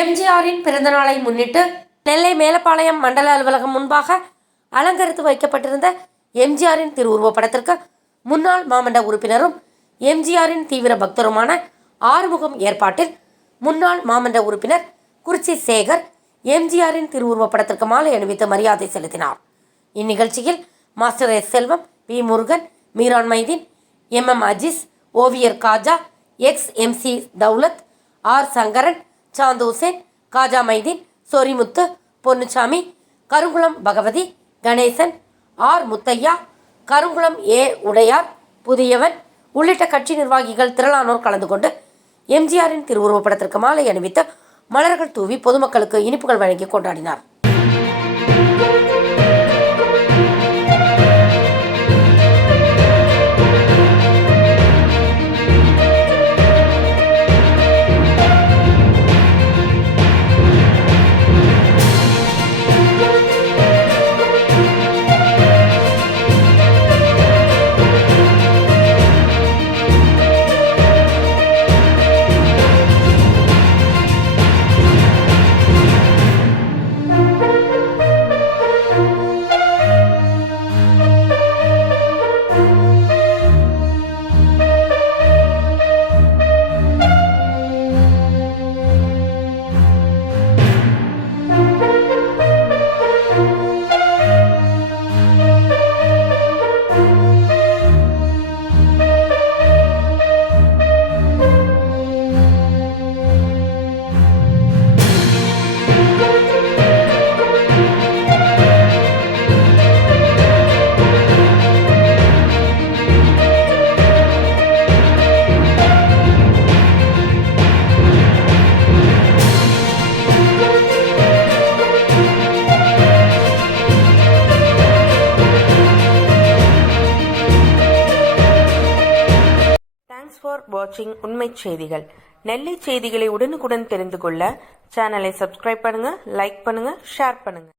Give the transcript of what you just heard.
எம்ஜிஆரின் பிறந்தநாளை முன்னிட்டு நெல்லை மேலப்பாளையம் மண்டல அலுவலகம் முன்பாக அலங்கரித்து வைக்கப்பட்டிருந்த எம்ஜிஆரின் திருவுருவப் படத்திற்கு முன்னாள் மாமன்ற உறுப்பினரும் எம்ஜிஆரின் தீவிர பக்தருமான ஆறுமுகம் ஏற்பாட்டில் முன்னாள் மாமன்ற உறுப்பினர் குறிச்சி சேகர் எம்ஜிஆரின் திருவுருவப் படத்திற்கு மாலை அணிவித்து மரியாதை செலுத்தினார். இந்நிகழ்ச்சியில் மாஸ்டர் எஸ் செல்வம், பி முருகன், மீரான் மைதீன், MM அஜீஸ், ஓவியர் காஜா, XMC தௌலத், ஆர் சங்கரன், சாந்து ஹுசேன், காஜா மைதீன், சொரிமுத்து, பொன்னுச்சாமி, கருங்குளம் பகவதி, கணேசன், ஆர் முத்தையா, கருங்குளம் உடையார், புதியவன் உள்ளிட்ட கட்சி நிர்வாகிகள் திரளானோர் கலந்து கொண்டு எம்ஜிஆரின் திருவுருவப் படத்திற்கு மாலை அணிவித்து மலர்கள் தூவி பொதுமக்களுக்கு இனிப்புகள் வழங்கி கொண்டாடினார். Thanks for watching உண்மை செய்திகள். நெல்லை செய்திகளை உடனுக்குடன் தெரிந்து கொள்ள சேனலை சப்ஸ்கிரைப் பண்ணுங்க, லைக் பண்ணுங்க, ஷேர் பண்ணுங்க.